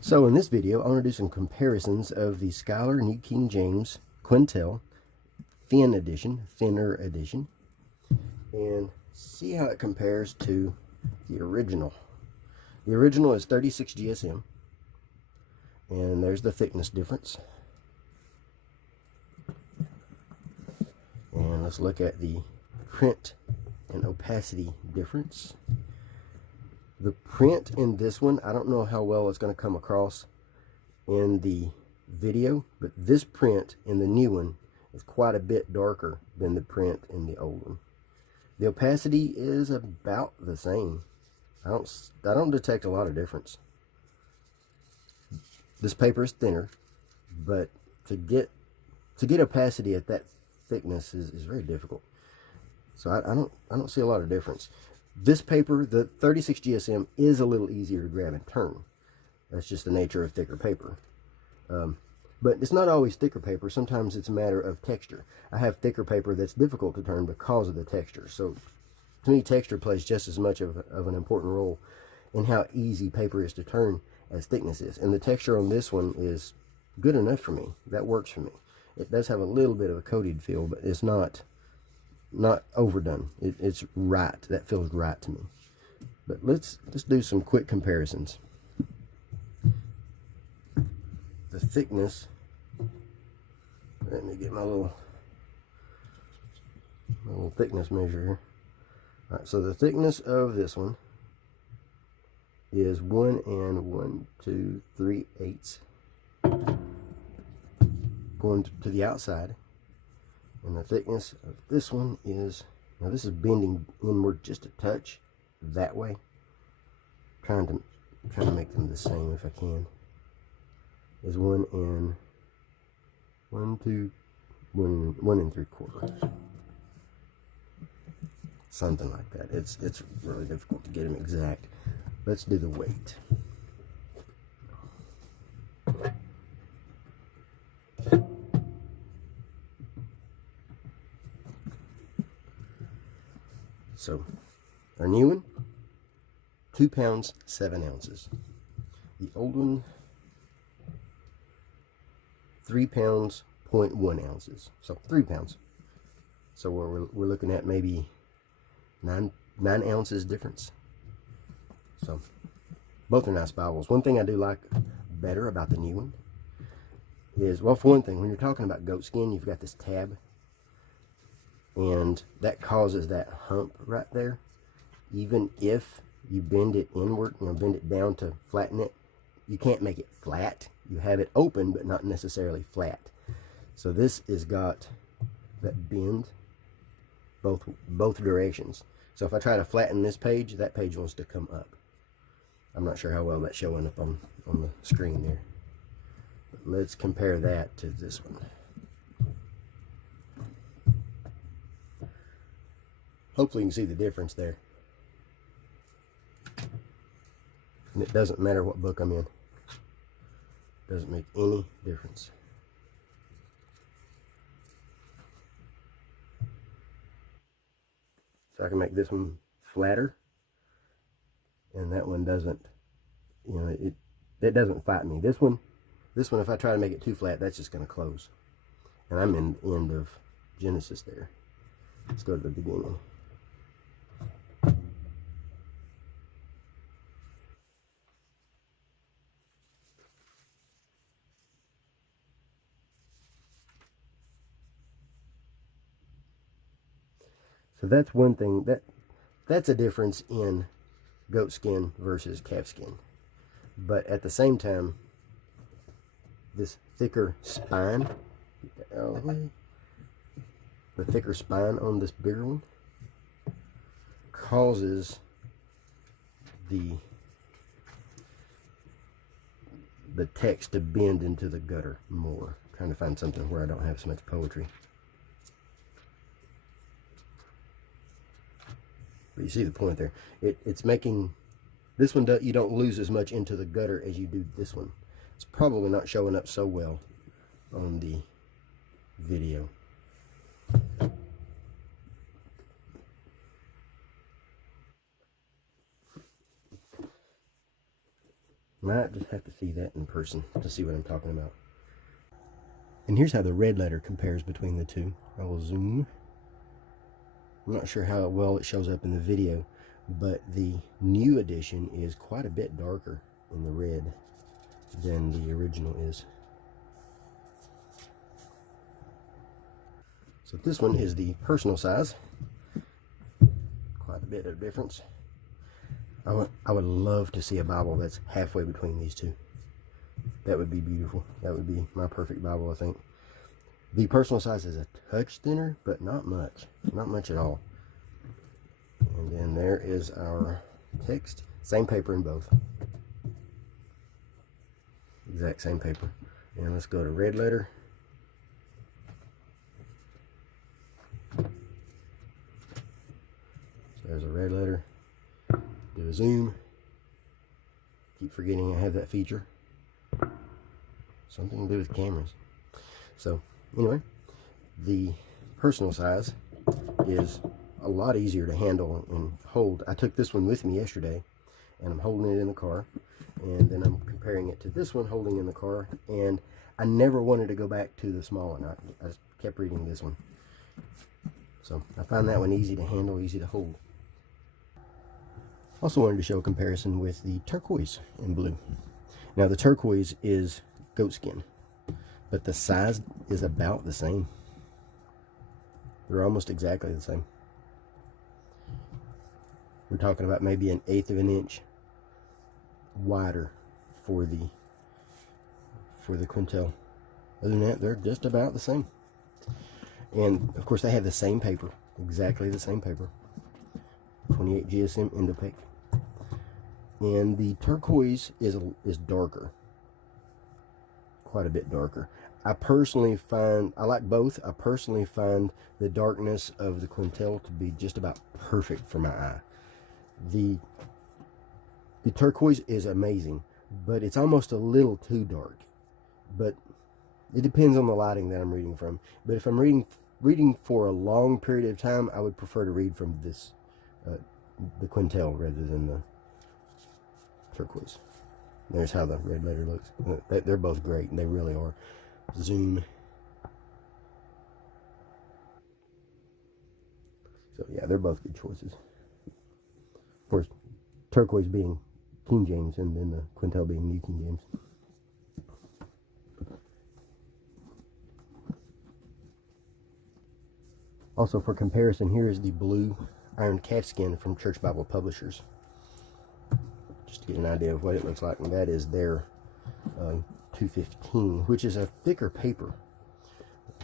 So in this video, I want to do some comparisons of the Schuyler NKJV Quentel thinner edition, and see how it compares to the original. The original is 36 GSM, and there's the thickness difference. And let's look at the print and opacity difference. The print in this one, I don't know how well it's going to come across in the video, but this print in the new one is quite a bit darker than the print in the old one. The opacity is about the same. I don't detect a lot of difference. This paper is thinner, but to get opacity at that thickness is very difficult. So I don't see a lot of difference. This paper, the 36 GSM, is a little easier to grab and turn. That's just the nature of thicker paper. But it's not always thicker paper. Sometimes it's a matter of texture. I have thicker paper that's difficult to turn because of the texture. So to me, texture plays just as much of an important role in how easy paper is to turn as thickness is. And the texture on this one is good enough for me. That works for me. It does have a little bit of a coated feel, but it's not overdone. It's right. That feels right to me. But let's do some quick comparisons. The thickness, let me get my little thickness measure here. All right, so the thickness of this one is 1 1/2 going to the outside. And the thickness of this one is, now this is bending inward just a touch that way. Trying to make them the same if I can. Is 1 3/4. Something like that. It's really difficult to get them exact. Let's do the weight. So, our new one, 2 pounds, 7 ounces. The old one, 3 pounds, 0.1 ounces. So, 3 pounds. So, we're looking at maybe 9 ounces difference. So, both are nice Bibles. One thing I do like better about the new one is, well, for one thing, when you're talking about goat skin, you've got this tab. And that causes that hump right there. Even if you bend it inward, bend it down to flatten it, you can't make it flat. You have it open, but not necessarily flat. So this has got that bend both directions. So if I try to flatten this page, that page wants to come up. I'm not sure how well that's showing up on the screen there. But let's compare that to this one. Hopefully you can see the difference there. And it doesn't matter what book I'm in. It doesn't make any difference. So I can make this one flatter. And that one doesn't, it doesn't fight me. This one, if I try to make it too flat, that's just going to close. And I'm in the end of Genesis there. Let's go to the beginning. So that's one thing, that's a difference in goat skin versus calf skin. But at the same time, this thicker spine, the thicker spine on this bigger one causes the text to bend into the gutter more. I'm trying to find something where I don't have so much poetry. But you see the point there. It's making this one, you don't lose as much into the gutter as you do this one. It's probably not showing up so well on the video. Might just have to see that in person to see what I'm talking about. And here's how the red letter compares between the two. I will zoom. I'm not sure how well it shows up in the video, but the new edition is quite a bit darker in the red than the original is. So this one is the personal size. Quite a bit of difference. I would love to see a Bible that's halfway between these two. That would be beautiful. That would be my perfect Bible, I think. The personal size is a touch thinner, but not much. Not much at all. And then there is our text. Same paper in both. Exact same paper. And let's go to red letter. So there's a red letter. Do a zoom. Keep forgetting I have that feature. Something to do with cameras. So anyway, the personal size is a lot easier to handle and hold. I took this one with me yesterday, and I'm holding it in the car, and then I'm comparing it to this one holding in the car, and I never wanted to go back to the small one. I just kept reading this one. So I find that one easy to handle, easy to hold. Also wanted to show a comparison with the turquoise in blue. Now the turquoise is goatskin, but the size is about the same. They're almost exactly the same. We're talking about maybe 1/8 of an inch wider for the Quentel. Other than that, they're just about the same. And of course they have the same paper, exactly the same paper. 28 GSM Indopaque. And the turquoise is darker, quite a bit darker. I personally find, I like both. I personally find the darkness of the Quentel to be just about perfect for my eye. The turquoise is amazing, but it's almost a little too dark. But it depends on the lighting that I'm reading from. But if I'm reading for a long period of time, I would prefer to read from this, the Quentel rather than the turquoise. There's how the red letter looks. They're both great, and they really are. Zoom. So yeah, they're both good choices. Of course, turquoise being King James, and then the Quentel being New King James. Also, for comparison, here is the blue iron calfskin from Church Bible Publishers. Just to get an idea of what it looks like, and that is their 215, which is a thicker paper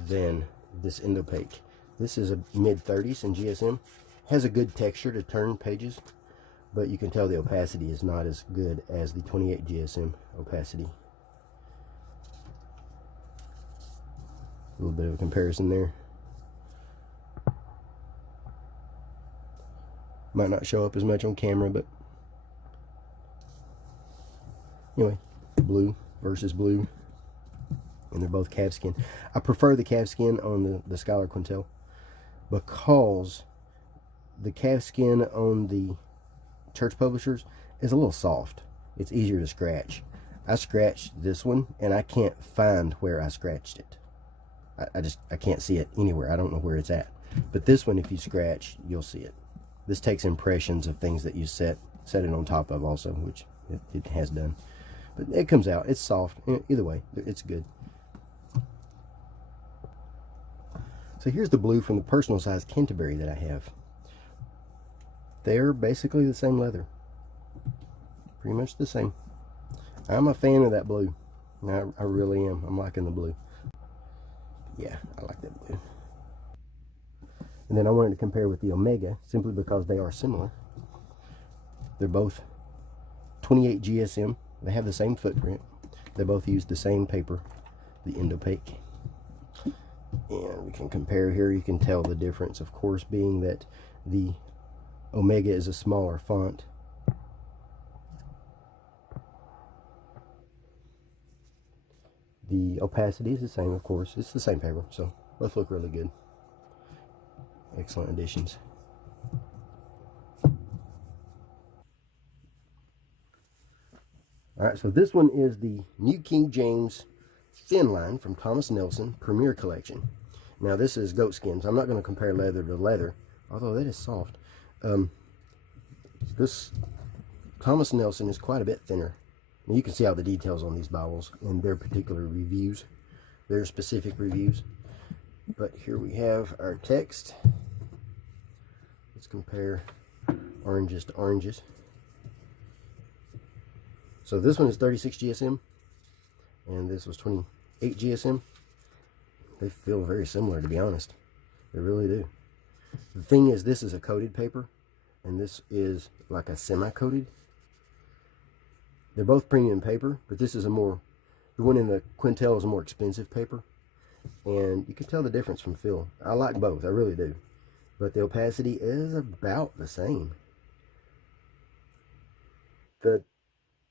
than this Indopaque. This is a mid-30s in GSM. Has a good texture to turn pages, but you can tell the opacity is not as good as the 28 GSM opacity. A little bit of a comparison there. Might not show up as much on camera, but anyway, blue versus blue, and they're both calfskin. I prefer the calfskin on the Schuyler Quentel because the calfskin on the Church Publishers is a little soft. It's easier to scratch. I scratched this one, and I can't find where I scratched it. I can't see it anywhere. I don't know where it's at. But this one, if you scratch, you'll see it. This takes impressions of things that you set it on top of also, which it has done. But it comes out. It's soft. Either way, it's good. So here's the blue from the personal size Canterbury that I have. They're basically the same leather. Pretty much the same. I'm a fan of that blue. I really am. I'm liking the blue. Yeah, I like that blue. And then I wanted to compare with the Omega, simply because they are similar. They're both 28 GSM. They have the same footprint. They both use the same paper, the Indopaque. And we can compare here. You can tell the difference, of course, being that the Omega is a smaller font. The opacity is the same, of course. It's the same paper, so both look really good. Excellent additions. All right, so this one is the New King James Thin Line from Thomas Nelson Premier Collection. Now this is goat skins. I'm not going to compare leather to leather, although that is soft. This Thomas Nelson is quite a bit thinner. Now you can see all the details on these Bibles in their particular reviews, their specific reviews. But here we have our text. Let's compare oranges to oranges. So this one is 36 GSM, and this was 28 GSM. They feel very similar, to be honest. They really do. The thing is, this is a coated paper, and this is like a semi-coated. They're both premium paper, but this is the one in the Quentel is a more expensive paper. And you can tell the difference from feel. I like both, I really do. But the opacity is about the same. The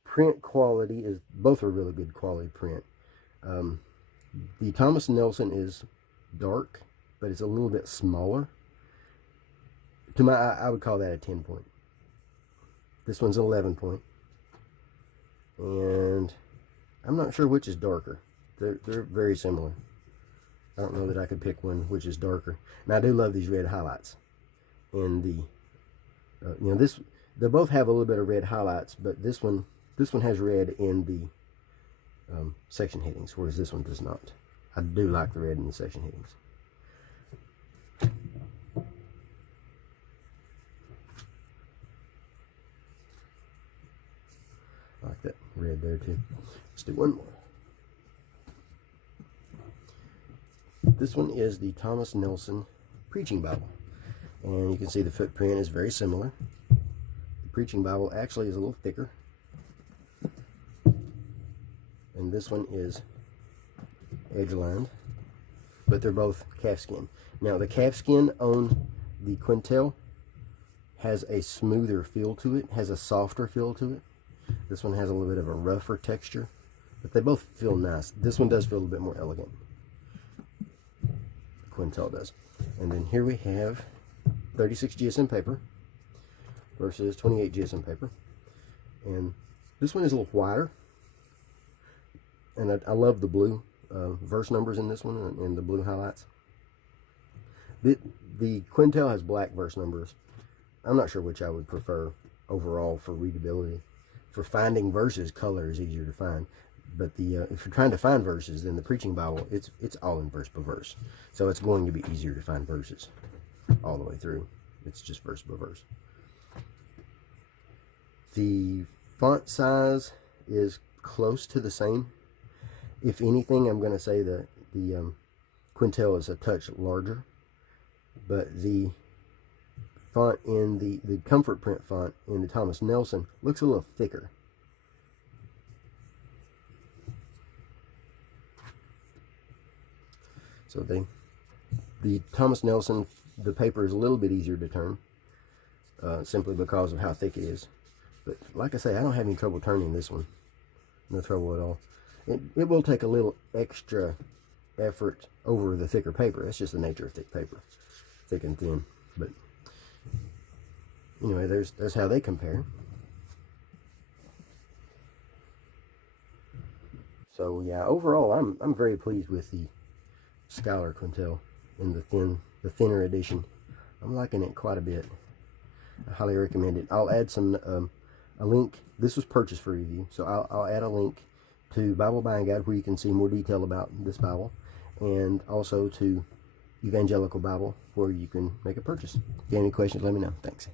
print quality is, both are really good quality print. The Thomas Nelson is dark, but it's a little bit smaller. To my eye, I would call that a 10 point. This one's an 11 point. And I'm not sure which is darker. They're very similar. I don't know that I could pick one which is darker. And I do love these red highlights. And the, they both have a little bit of red highlights, but this one has red in the section headings, whereas this one does not. I do like the red in the section headings. I like that red there too. Let's do one more. This one is the Thomas Nelson Preaching Bible. And you can see the footprint is very similar. The Preaching Bible actually is a little thicker. And this one is edge-lined. But they're both calfskin. Now the calfskin on the Quentel has a smoother feel to it, has a softer feel to it. This one has a little bit of a rougher texture. But they both feel nice. This one does feel a little bit more elegant. Quentel does. And then here we have 36 GSM paper versus 28 GSM paper. And this one is a little wider. And I love the blue verse numbers in this one and the blue highlights. The Quentel has black verse numbers. I'm not sure which I would prefer overall for readability. For finding verses, color is easier to find. But if you're trying to find verses, then the Preaching Bible, it's all in verse by verse. So it's going to be easier to find verses all the way through. It's just verse by verse. The font size is close to the same. If anything, I'm going to say that the Quentel is a touch larger. But the font in the Comfort Print font in the Thomas Nelson looks a little thicker. So the Thomas Nelson, the paper is a little bit easier to turn, simply because of how thick it is. But like I say, I don't have any trouble turning this one. No trouble at all. It will take a little extra effort over the thicker paper. That's just the nature of thick paper, thick and thin. But anyway, there's how they compare. So yeah, overall, I'm very pleased with the Schuyler Quentel in the thinner edition. I'm liking it quite a bit. I highly recommend it. I'll add some a link. This was purchased for review, so I'll add a link to Bible Buying Guide where you can see more detail about this Bible, and also to Evangelical Bible where you can make a purchase. If you have any questions, let me know. Thanks.